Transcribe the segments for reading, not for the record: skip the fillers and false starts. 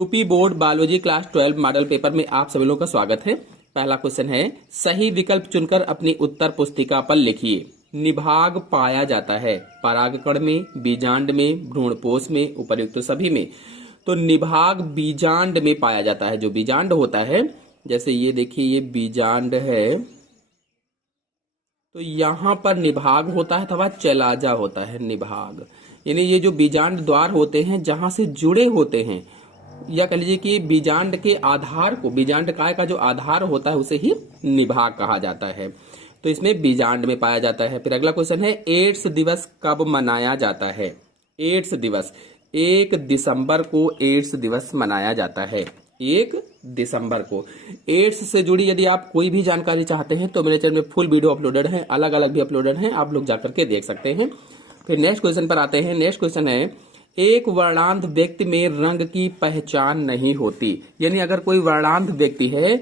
UP board biology class 12 model paper में आप सभी लोगों का स्वागत है। पहला क्वेश्चन है, सही विकल्प चुनकर अपनी उत्तर पुस्तिका पर लिखिए। निभाग पाया जाता है परागकण में, बीजांड में, भ्रूणपोष में, उपर्युक्त सभी में। तो निभाग बीजांड में पाया जाता है। जो बीजांड होता है, जैसे ये देखिए, ये बीजांड है, तो यहाँ पर निभाग होता है अथवा चलाजा होता है। निभाग यानी ये जो बीजांड द्वार होते हैं जहां से जुड़े होते हैं, या कह लीजिए कि बीजांड के आधार को, बीजांड काय का जो आधार होता है उसे ही निभाग कहा जाता है। तो इसमें बीजांड में पाया जाता है। फिर अगला क्वेश्चन है, एड्स दिवस कब मनाया जाता है? एड्स दिवस 1 दिसंबर को एड्स दिवस मनाया जाता है। 1 दिसंबर को। एड्स से जुड़ी यदि आप कोई भी जानकारी चाहते हैं तो मेरे चैनल में फुल वीडियो अपलोडेड है, अलग अलग भी अपलोडेड है, आप लोग जाकर के देख सकते हैं। फिर नेक्स्ट क्वेश्चन पर आते हैं। नेक्स्ट क्वेश्चन है, एक वर्णांध व्यक्ति में रंग की पहचान नहीं होती। यानी अगर कोई वर्णांध व्यक्ति है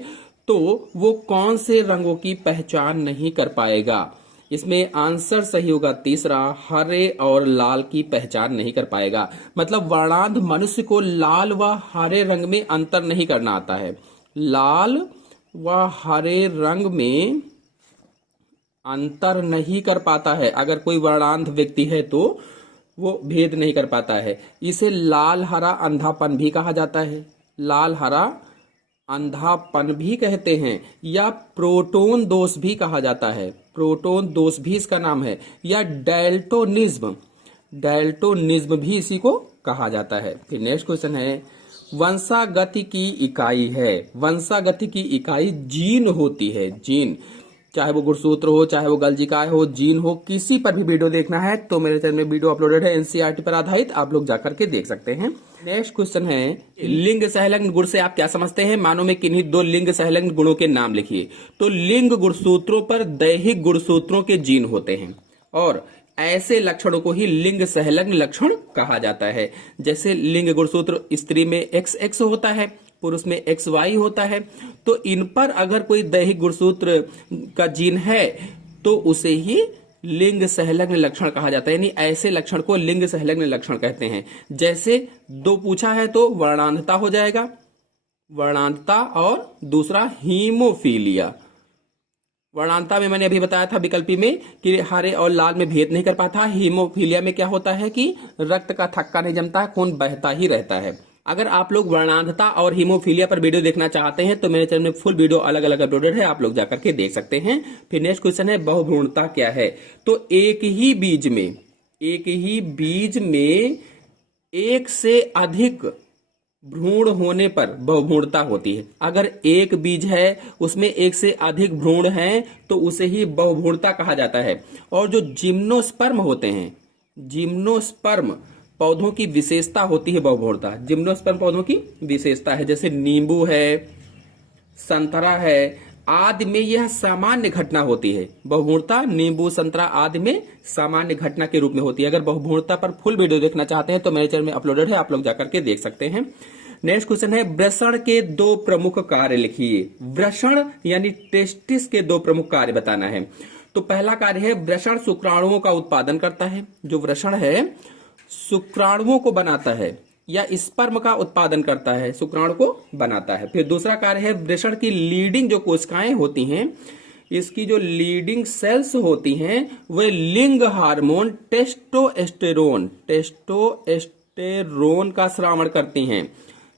तो वो कौन से रंगों की पहचान नहीं कर पाएगा? इसमें आंसर सही होगा तीसरा, हरे और लाल की पहचान नहीं कर पाएगा। मतलब वर्णांध मनुष्य को लाल व हरे रंग में अंतर नहीं करना आता है। लाल व हरे रंग में अंतर नहीं कर पाता है। अगर कोई वर्णांध व्यक्ति है तो वो भेद नहीं कर पाता है। इसे लाल हरा अंधापन भी कहा जाता है। लाल हरा अंधापन भी कहते हैं, या प्रोटोन दोष भी कहा जाता है। प्रोटोन दोष भी इसका नाम है, या डेल्टोनिज्म, डेल्टोनिज्म भी इसी को कहा जाता है। फिर नेक्स्ट क्वेश्चन है, वंशागति की इकाई है। वंशागति की इकाई जीन होती है। जीन, चाहे वो गुणसूत्र हो, चाहे वो गल्जिकाय हो, जीन हो, किसी पर भी वीडियो देखना है तो मेरे चैनल में वीडियो अपलोडेड है एनसीईआरटी पर आधारित, आप लोग जाकर के देख सकते हैं। नेक्स्ट क्वेश्चन है, लिंग सहलग्न गुण से आप क्या समझते हैं? मानो में किन्हीं 2 लिंग सहलग्न गुणों के नाम लिखिए। तो लिंग गुणसूत्रों पर दैहिक गुणसूत्रों के जीन होते हैं और ऐसे लक्षणों को ही लिंग सहलग्न लक्षण कहा जाता है। जैसे लिंग गुणसूत्र स्त्री में XX होता है, पुरुष में XY होता है। तो इन पर अगर कोई दैहिक गुणसूत्र का जीन है तो उसे ही लिंग सहलग्न लक्षण कहा जाता है। यानी ऐसे लक्षण को लिंग सहलग्न लक्षण कहते हैं। जैसे 2 पूछा है तो वर्णांधता हो जाएगा, वर्णांधता, और दूसरा हीमोफीलिया। वर्णांधता में मैंने अभी बताया था विकल्पी में कि हरे और लाल में भेद नहीं कर पाता। हीमोफीलिया में क्या होता है कि रक्त का थक्का नहीं जमता है, खून बहता ही रहता है। अगर आप लोग वर्णांधता और हीमोफीलिया पर वीडियो देखना चाहते हैं तो मेरे चैनल में फुल वीडियो अलग अलग अपलोडेड है, आप लोग जाकर के देख सकते हैं। फिर नेक्स्ट क्वेश्चन है, बहुभ्रूणता क्या है? तो एक ही बीज में एक से अधिक भ्रूण होने पर बहुभ्रूणता होती है। अगर एक बीज है उसमें एक से अधिक भ्रूण हैं तो उसे ही बहुभ्रूणता कहा जाता है। और जो जिम्नोस्पर्म होते हैं, जिम्नोस्पर्म पौधों की विशेषता होती है बहुभ्रूणता। जिम्नोस्पर्म पौधों की विशेषता है, जैसे नींबू है, संतरा है आदि में यह सामान्य घटना होती है। बहुभ्रूणता नींबू, संतरा आदि में सामान्य घटना के रूप में होती है। अगर बहुभ्रूणता पर फुल वीडियो देखना चाहते हैं तो मेरे चैनल में अपलोडेड है, आप लोग जाकर के देख सकते हैं। नेक्स्ट क्वेश्चन है, वृषण के 2 प्रमुख कार्य लिखिए। वृषण यानी टेस्टिस के 2 प्रमुख कार्य बताना है। तो पहला कार्य है, वृषण शुक्राणुओं का उत्पादन करता है। जो वृषण है शुक्राणुओं को बनाता है या स्पर्म का उत्पादन करता है, शुक्राणु को बनाता है। फिर दूसरा कार्य है, वृषण की लीडिंग जो कोशिकाएं होती हैं, इसकी जो लीडिंग सेल्स होती हैं वे लिंग हार्मोन टेस्टोस्टेरोन का स्रावण करती हैं,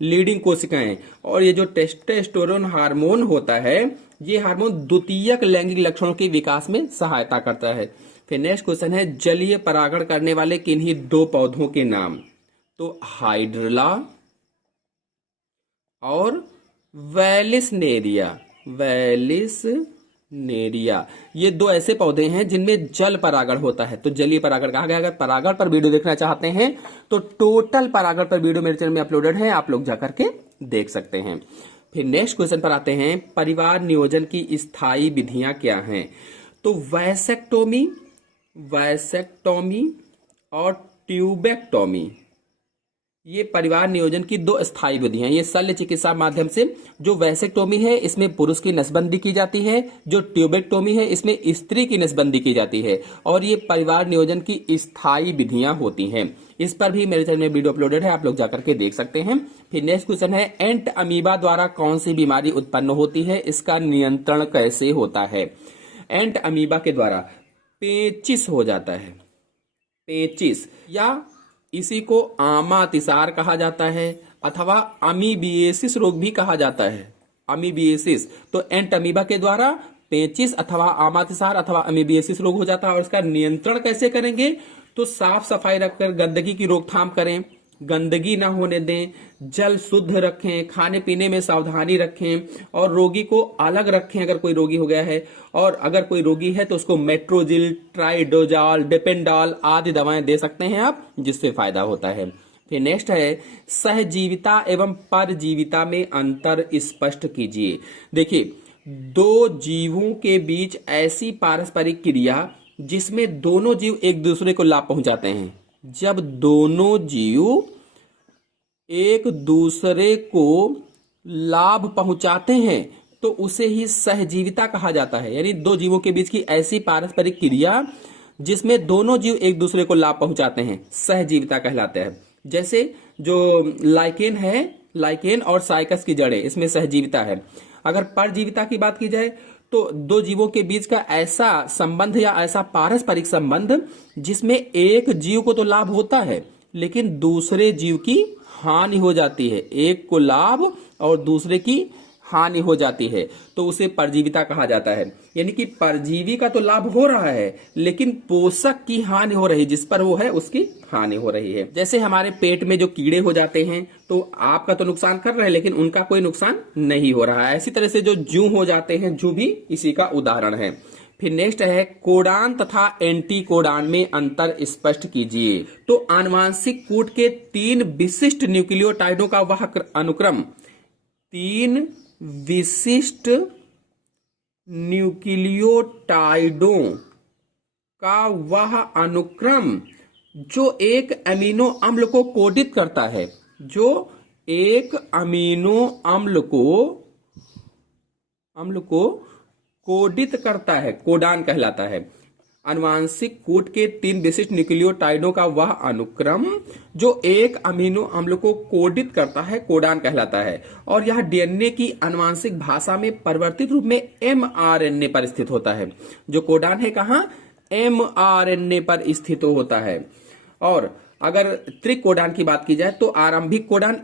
लीडिंग कोशिकाएं। और ये जो टेस्टोस्टेरोन हार्मोन होता है, ये हार्मोन द्वितीयक लैंगिक लक्षणों के विकास में सहायता करता है। फिर नेक्स्ट क्वेश्चन है, जलीय परागण करने वाले किन्हीं 2 पौधों के नाम? तो हाइड्रला और वेलिसनेरिया। वेलिसनेरिया ये 2 ऐसे पौधे हैं जिनमें जल परागण होता है, तो जलीय परागण कहा गया। अगर परागण पर वीडियो देखना चाहते हैं तो टोटल परागण पर वीडियो मेरे चैनल में अपलोडेड है, आप लोग जाकर के देख सकते हैं। फिर नेक्स्ट क्वेश्चन पर आते हैं, परिवार नियोजन की स्थायी विधियां क्या हैं? तो वैसेक्टोमी और ट्यूबेक्टोमी। ये परिवार नियोजन की दो स्थायी विधियां, ये शल्य चिकित्सा माध्यम से, जो वैसेक्टोमी है इसमें पुरुष की नसबंदी की जाती है, जो ट्यूबेक्टोमी है इसमें स्त्री की नसबंदी की जाती है, और ये परिवार नियोजन की स्थायी विधियां होती हैं। इस पर भी मेरे चैनल में वीडियो अपलोडेड है, आप लोग जाकर के देख सकते हैं। फिर नेक्स्ट क्वेश्चन है, एंट अमीबा द्वारा कौन सी बीमारी उत्पन्न होती है, इसका नियंत्रण कैसे होता है। एंट अमीबा के द्वारा पेचिस हो जाता है, पेचिस, या इसी को आमातिसार कहा जाता है, अथवा अमीबिएसिस रोग भी कहा जाता है, अमीबिएसिस। तो एंट अमीबा के द्वारा पेचिस अथवा आमातिसार अथवा अमीबिएसिस रोग हो जाता है। और इसका नियंत्रण कैसे करेंगे, तो साफ सफाई रखकर गंदगी की रोकथाम करें, गंदगी ना होने दें, जल शुद्ध रखें, खाने पीने में सावधानी रखें, और रोगी को अलग रखें अगर कोई रोगी हो गया है, और अगर कोई रोगी है तो उसको मेट्रोजिल, ट्राइडोजाल, डेपेंडाल आदि दवाएं दे सकते हैं आप, जिससे फायदा होता है। फिर नेक्स्ट है, सहजीविता एवं परजीविता में अंतर स्पष्ट कीजिए। देखिए, दो जीवों के बीच ऐसी पारस्परिक क्रिया जिसमें दोनों जीव एक दूसरे को लाभ पहुंचाते हैं, जब दोनों जीव एक दूसरे को लाभ पहुंचाते हैं तो उसे ही सहजीविता कहा जाता है। यानी दो जीवों के बीच की ऐसी पारस्परिक क्रिया जिसमें दोनों जीव एक दूसरे को लाभ पहुंचाते हैं, सहजीविता कहलाते हैं। जैसे जो लाइकेन है, लाइकेन और साइकस की जड़ें, इसमें सहजीविता है। अगर परजीविता की बात की जाए तो दो जीवों के बीच का ऐसा संबंध या ऐसा पारस्परिक संबंध जिसमें एक जीव को तो लाभ होता है लेकिन दूसरे जीव की हानि हो जाती है, एक को लाभ और दूसरे की हानि हो जाती है, तो उसे परजीविता कहा जाता है। यानी कि परजीवी का तो लाभ हो रहा है लेकिन पोषक की हानि हो रही है, जिस पर वो है उसकी हानि हो रही है। जैसे हमारे पेट में जो कीड़े हो जाते हैं तो आपका तो नुकसान कर रहे हैं लेकिन उनका कोई नुकसान नहीं हो रहा है। ऐसी तरह से जो जू हो जाते हैं, जू भी इसी का उदाहरण है। फिर नेक्स्ट है, कोडान तथा एंटी कोडान में अंतर स्पष्ट कीजिए। तो आनुवांशिक कूट के 3 विशिष्ट न्यूक्लियोटाइडों का वह अनुक्रम, 3 विशिष्ट न्यूक्लियोटाइडों का वह अनुक्रम जो एक अमीनो अम्ल को कोडित करता है, जो एक अमीनो अम्ल को कोडित करता है, कोडान कहलाता है। आनुवांशिक कूट के 3 विशिष्ट न्यूक्लियोटाइडों का वह अनुक्रम जो एक अमीनो अम्ल को कोडित करता है, कोडान कहलाता है। और यह डीएनए की आनुवांशिक भाषा में परिवर्तित रूप में एमआरएनए पर स्थित होता है। जो कोडान है कहाँ, एमआरएनए पर स्थित होता है। और अगर त्रिक कोडान की बात की जाए तो आरंभिक कोडान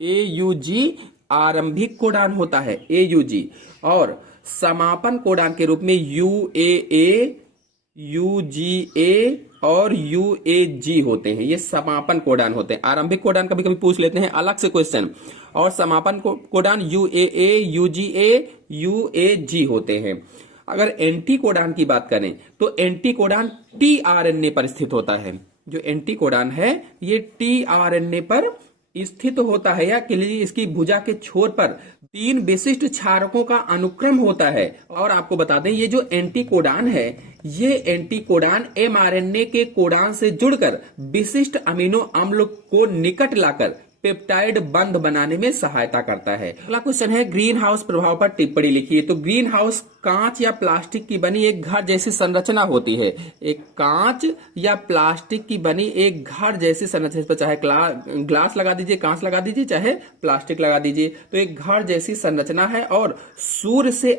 एयूजी आरंभिक कोडान होता है, एयूजी, और समापन कोडान के रूप में यूएए, यूजीए और यूएजी होते हैं। ये समापन कोडान होते हैं। आरंभिक कोडान कभी कभी पूछ लेते हैं अलग से क्वेश्चन, और समापन कोडान यूएए, यूजीए, यूएजी होते हैं। अगर एंटी कोडान की बात करें तो एंटी कोडान टीआरएनए पर स्थित होता है। जो एंटी कोडान है ये टीआरएनए पर स्थित होता है, या कह लीजिए इसकी भुजा के छोर पर 3 विशिष्ट क्षारकों का अनुक्रम होता है। और आपको बता दें ये जो एंटी कोडान है, ये एंटी कोडान एमआरएनए के कोडान से जुड़कर विशिष्ट अमीनो अम्ल को निकट लाकर पेप्टाइड बंध बनाने में सहायता करता है। अगला क्वेश्चन है, ग्रीन हाउस प्रभाव पर टिप्पणी लिखिए। तो ग्रीन हाउस कांच या प्लास्टिक की बनी एक घर जैसी संरचना होती है। एक कांच या प्लास्टिक की बनी एक घर जैसी संरचना, पर चाहे ग्लास लगा दीजिए, कांच लगा दीजिए, चाहे प्लास्टिक लगा दीजिए, तो एक घर जैसी संरचना है। और सूर्य से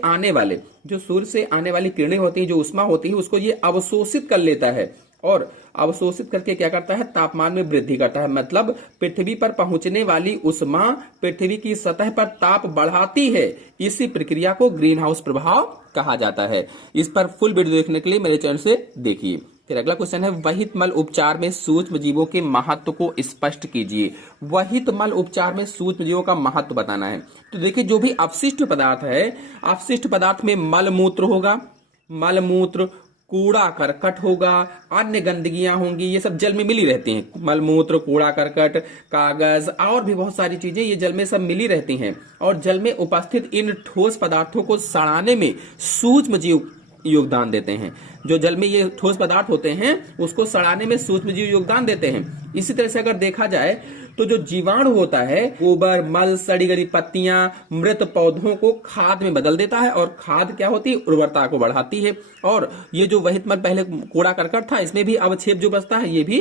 आने वाली किरणें होती है, जो ऊष्मा होती है, उसको ये अवशोषित कर लेता है, और अवशोषित करके क्या करता है, तापमान में वृद्धि करता है। मतलब पृथ्वी पर पहुंचने वाली ऊष्मा पृथ्वी की सतह पर ताप बढ़ाती है। इसी प्रक्रिया को ग्रीन हाउस प्रभाव कहा जाता है। इस पर फुल वीडियो देखने के लिए मेरे चैनल से देखिए। फिर अगला क्वेश्चन है, वहित मल उपचार में सूक्ष्म जीवों के महत्व को स्पष्ट कीजिए। वहित मल उपचार में सूक्ष्म जीवों का महत्व बताना है। तो देखिए, जो भी अपशिष्ट पदार्थ है, अपशिष्ट पदार्थ में मल मूत्र होगा, मल मूत्र, कूड़ा करकट होगा, अन्य गंदगियां होंगी, ये सब जल में मिली रहती हैं। मलमूत्र, कूड़ा करकट, कागज और भी बहुत सारी चीजें ये जल में सब मिली रहती हैं। और जल में उपस्थित इन ठोस पदार्थों को सड़ाने में सूक्ष्म जीव योगदान देते हैं। जो जल में ये ठोस पदार्थ होते हैं उसको सड़ाने में सूक्ष्म जीव योगदान देते हैं। इसी तरह से अगर देखा जाए तो जो जीवाणु होता है गोबर, मल, सड़ी गली पत्तियां, मृत पौधों को खाद में बदल देता है और खाद क्या होती है, उर्वरता को बढ़ाती है। और ये जो वहित मल पहले कूड़ा करकट था, इसमें भी अवक्षेप जो बचता है ये भी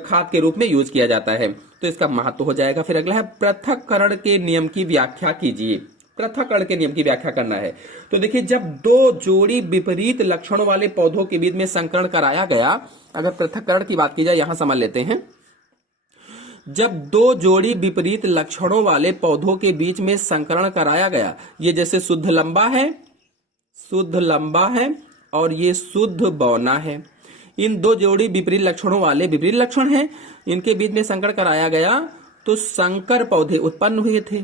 खाद के रूप में यूज किया जाता है। तो इसका महत्व हो जाएगा। फिर अगला है पृथक्करण के नियम की व्याख्या कीजिए। पृथक्करण के नियम की व्याख्या करना है। तो देखिए, जब दो जोड़ी विपरीत लक्षणों वाले पौधों के बीच में संकरण कराया गया, अगर पृथक्करण की बात की जाए यहां समझ लेते हैं। जब दो जोड़ी विपरीत लक्षणों वाले पौधों के बीच में संकरण कराया गया, ये जैसे शुद्ध लंबा है और ये शुद्ध बौना है। इन दो जोड़ी विपरीत लक्षणों वाले विपरीत लक्षण हैं, इनके बीच में संकरण कराया गया तो संकर पौधे उत्पन्न हुए थे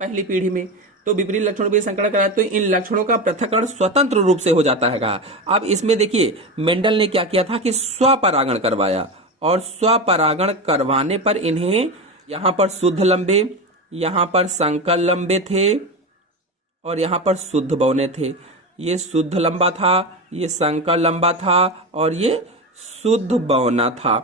पहली पीढ़ी में। तो विपरीत लक्षणों पर संकरण कराया तो इन लक्षणों का पृथक्करण स्वतंत्र रूप से हो जाता है कहा। अब इसमें देखिए मेंडल ने क्या किया था कि स्वपरागण करवाया, और स्वपरागण करवाने पर इन्हें यहां पर शुद्ध लंबे, यहां पर संकर लंबे थे और यहां पर शुद्ध बौने थे। ये शुद्ध लंबा था, ये संकर लंबा था और ये शुद्ध बौना था।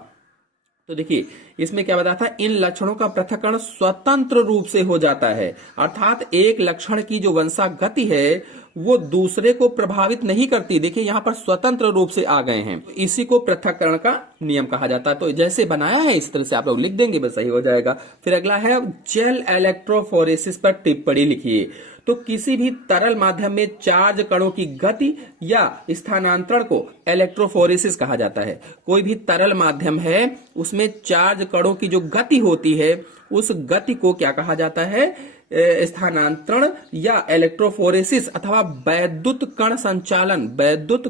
तो देखिए इसमें क्या बताया था, इन लक्षणों का पृथक्करण स्वतंत्र रूप से हो जाता है, अर्थात एक लक्षण की जो वंशागति है वो दूसरे को प्रभावित नहीं करती। देखिए यहां पर स्वतंत्र रूप से आ गए हैं, इसी को पृथक्करण का नियम कहा जाता है। तो जैसे बनाया है इस तरह से आप लोग लिख देंगे, बस सही हो जाएगा। फिर अगला है जेल इलेक्ट्रोफोरेसिस पर टिप्पणी लिखिए। तो किसी भी तरल माध्यम में चार्ज कणों की गति या स्थानांतरण को इलेक्ट्रोफोरेसिस कहा जाता है। कोई भी तरल माध्यम है उसमें चार्ज कणों की जो गति होती है उस गति को क्या कहा जाता है, स्थानांतरण या इलेक्ट्रोफोरेसिस अथवा वैद्युत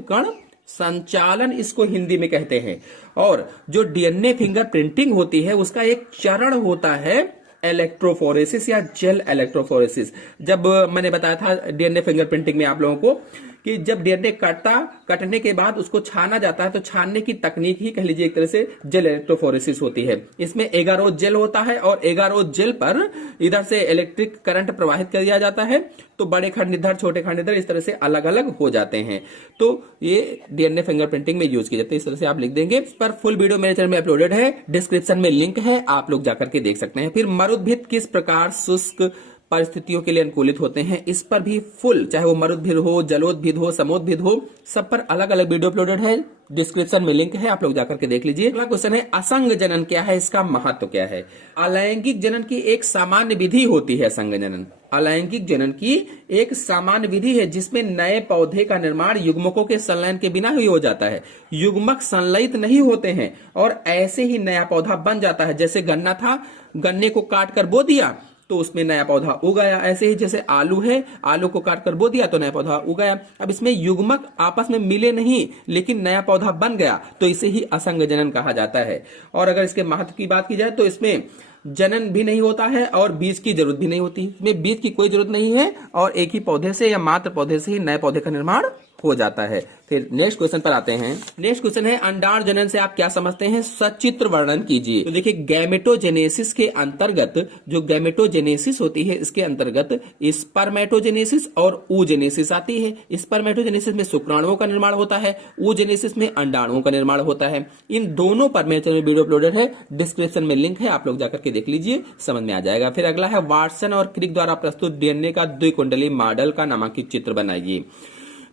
कण संचालन इसको हिंदी में कहते हैं। और जो डीएनए फिंगरप्रिंटिंग होती है उसका एक चरण होता है इलेक्ट्रोफोरेसिस या जेल इलेक्ट्रोफोरेसिस। जब मैंने बताया था डीएनए फिंगरप्रिंटिंग में आप लोगों को कि जब डीएनए कटने के बाद उसको छाना जाता है तो छानने की तकनीक ही कह लीजिए एक तरह से जेल इलेक्ट्रोफोरेसिस होती है। इसमें एगारोज जेल होता है और एगारोज जेल पर इधर से इलेक्ट्रिक करंट प्रवाहित कर दिया जाता है, तो बड़े खंड इधर, छोटे खंड इधर, इस तरह से अलग अलग हो जाते हैं। तो ये डीएनए फिंगरप्रिंटिंग में यूज की जाती है। इस तरह से आप लिख देंगे। इस पर फुल वीडियो मेरे चैनल में अपलोडेड है, डिस्क्रिप्शन में लिंक है, आप लोग जाकर के देख सकते हैं। फिर मरुद्भिद किस प्रकार शुष्क परिस्थितियों के लिए अनुकूलित होते हैं, इस पर भी फुल, चाहे वो मरुद्भिद हो, जलोद्भिद हो, समोद्भिद हो, सब पर अलग अलग वीडियो अपलोडेड है, डिस्क्रिप्शन में लिंक है, आप लोग जाकर के देख लीजिए। अगला क्वेश्चन है असंग जनन क्या है, इसका महत्व क्या है। अलैंगिक जनन की एक सामान्य विधि होती है असंग जनन। अलैंगिक जनन की एक सामान्य विधि है जिसमें नए पौधे का निर्माण युग्मकों के संलयन के बिना ही हो जाता है। युग्मक संलयित नहीं होते हैं और ऐसे ही नया पौधा बन जाता है। जैसे गन्ना था, गन्ने को काट कर बो दिया तो उसमें नया पौधा उगाया। ऐसे ही जैसे आलू है, आलू को काट कर बो दिया तो नया पौधा उगाया। अब इसमें युग्मक आपस में मिले नहीं लेकिन नया पौधा बन गया, तो इसे ही असंग जनन कहा जाता है। और अगर इसके महत्व की बात की जाए तो इसमें जनन भी नहीं होता है और बीज की जरूरत भी नहीं होती। इसमें बीज की कोई जरूरत नहीं है और एक ही पौधे से या मात्र पौधे से ही नए पौधे का निर्माण हो जाता है। फिर नेक्स्ट क्वेश्चन पर आते हैं। नेक्स्ट क्वेश्चन है अंडाणु जनन से आप क्या समझते हैं, सचित्र वर्णन कीजिए। तो देखिए गैमेटोजेनेसिस के अंतर्गत, जो गैमेटोजेनेसिस होती है इसके अंतर्गत स्पर्मेटोजेनेसिस और ooजेनेसिस आती है। स्पर्मेटोजेनेसिस में शुक्राणुओं का निर्माण होता है, ooजेनेसिस में अंडाणुओं का निर्माण होता है। इन दोनों पर मेरे चैनल में वीडियो अपलोडेड है, डिस्क्रिप्शन में लिंक है, आप लोग जाकर के देख लीजिए, समझ में आ जाएगा। फिर अगला है वाटसन और क्रिक द्वारा प्रस्तुत डीएनए का द्विकुंडली मॉडल का नामांकित चित्र बनाइए।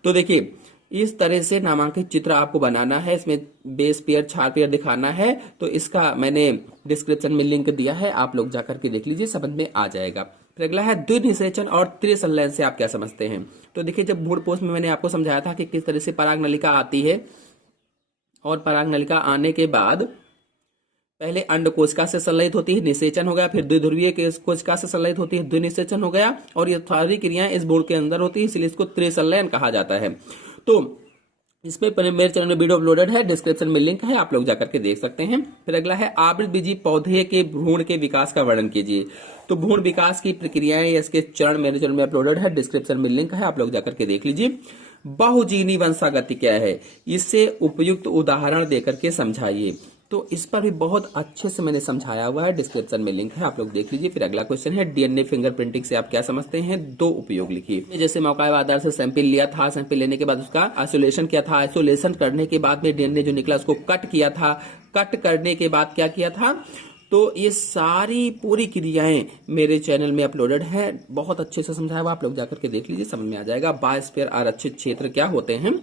तो देखिए इस तरह से नामांकित चित्र आपको बनाना है। इसमें बेस पेयर, क्षार पेयर दिखाना है, तो इसका मैंने डिस्क्रिप्शन में लिंक दिया है, आप लोग जाकर के देख लीजिए, समझ में आ जाएगा। फिर अगला है द्विनिषेचन और त्रिसंलयन से आप क्या समझते हैं। तो देखिए जब भ्रूणपोष में मैंने आपको समझाया था कि किस तरह से पराग नलिका आती है और पराग नलिका आने के बाद पहले अंड कोशिका से संलयित होती है, निषेचन हो गया, फिर द्विध्रुवीय कोशिका से संलयित होती है, द्विनिषेचन हो गया, और ये सारी क्रियाएं इस भ्रूण के अंदर होती है, इसलिए इसको त्रिसंलयन कहा जाता है। तो इसमें मेरे चैनल में वीडियो अपलोडेड है, डिस्क्रिप्शन में लिंक है, आप लोग जाकर के देख सकते हैं। फिर अगला है आवृतबीजी पौधे के भ्रूण के विकास का वर्णन कीजिए। तो भ्रूण विकास की प्रक्रियाएं या इसके चरण मेरे चैनल में अपलोडेड है, डिस्क्रिप्शन में लिंक है, आप लोग जाकर के देख लीजिए। बहुजीनी वंशागति क्या है, इससे उपयुक्त उदाहरण देकर के समझाइए। तो इस पर भी बहुत अच्छे से मैंने समझाया हुआ है, डिस्क्रिप्शन में लिंक है, आप लोग देख लीजिए। फिर अगला क्वेश्चन है डीएनए फिंगरप्रिंटिंग से आप क्या समझते हैं, 2 उपयोग लिखिए। जैसे मौका आधार से सैंपल लिया था, सैंपल लेने के बाद उसका आइसोलेशन किया था, आइसोलेशन करने के बाद में डीएनए जो निकला उसको कट किया था, कट करने के बाद क्या किया था, तो ये सारी पूरी क्रियाएं मेरे चैनल में अपलोडेड है, बहुत अच्छे से समझाया हुआ, आप लोग जाकर के देख लीजिए, समझ में आ जाएगा। बायोस्फीयर आरक्षित क्षेत्र क्या होते हैं,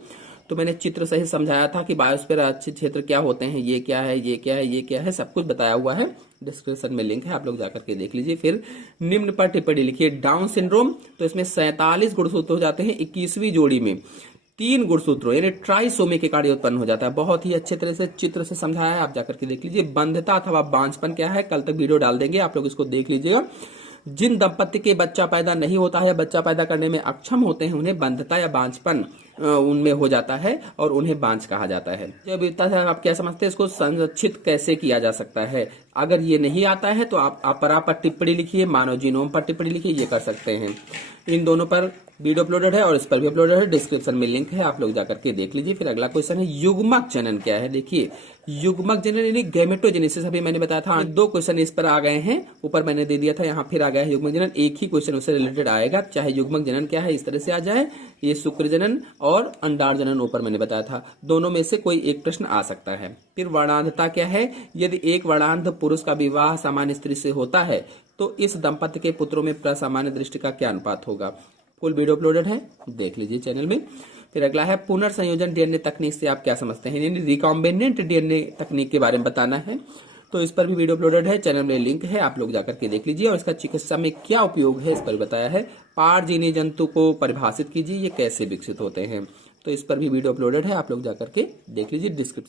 तो मैंने चित्र सही समझाया था कि बायोस्फीयर आरक्षित क्षेत्र क्या होते हैं, ये क्या है, ये क्या है, ये क्या है, सब कुछ बताया हुआ है, डिस्क्रिप्शन में लिंक है, आप लोग जाकर के देख लीजिए। फिर निम्न पर टिप्पणी लिखिए। डाउन सिंड्रोम, तो इसमें 47 गुणसूत्र हो जाते हैं, 21वीं जोड़ी में 3 गुणसूत्रों यानी ट्राइसोमी के कार्य उत्पन्न हो जाता है। बहुत ही अच्छे तरह से चित्र से समझाया है, आप जाकर के देख लीजिए। बंधता अथवा बांझपन क्या है, कल तक वीडियो डाल देंगे, आप लोग इसको देख लीजिएगा। जिन दंपत्ति के बच्चा पैदा नहीं होता है या बच्चा पैदा करने में अक्षम होते हैं, उन्हें बंधता या बांझपन उनमें हो जाता है और उन्हें बांझ कहा जाता है। जब आप क्या समझते हैं, इसको संरक्षित कैसे किया जा सकता है, अगर ये नहीं आता है तो आप अपरा पर टिप्पणी लिखिए, मानव जीनोम पर टिप्पणी लिखिए, ये कर सकते हैं। इन दोनों पर वीडियो अपलोडेड है और इस पर भी अपलोडेड है, डिस्क्रिप्शन में लिंक है, आप लोग जाकर के देख लीजिए। फिर अगला क्वेश्चन है युग्मक जनन क्या है। देखिए युग्मक जनन यानी गैमेटोजेनेसिस, अभी मैंने बताया था 2 क्वेश्चन इस पर आ गए हैं, ऊपर मैंने दे दिया था, यहाँ फिर आ गया है युग्मक जनन। एक ही क्वेश्चन उससे रिलेटेड आएगा, चाहे युग्मक जनन क्या है इस तरह से आ जाए, ये शुक्र जनन और अंडार जनन ऊपर मैंने बताया था, दोनों में से कोई एक प्रश्न आ सकता है। फिर वर्णांधता क्या है, यदि एक वर्णांध पुरुष का विवाह सामान्य स्त्री से होता है तो इस दंपत्ति के पुत्रों में प्रसामान्य दृष्टि का क्या अनुपात होगा। फुल वीडियो अपलोडेड है, देख लीजिए चैनल में। फिर अगला है पुनर्संयोजन डीएनए तकनीक से आप क्या समझते हैं, यानी रिकॉम्बिनेंट डीएनए तकनीक के बारे में बताना है, तो इस पर भी वीडियो अपलोडेड है, चैनल में लिंक है, आप लोग जाकर के देख लीजिए। और इसका चिकित्सा में क्या उपयोग है इस पर बताया है। पारजीनी जंतु को परिभाषित कीजिए, ये कैसे विकसित होते हैं, तो इस पर भी वीडियो अपलोडेड है, आप लोग जाकर के देख लीजिए, डिस्क्रिप्शन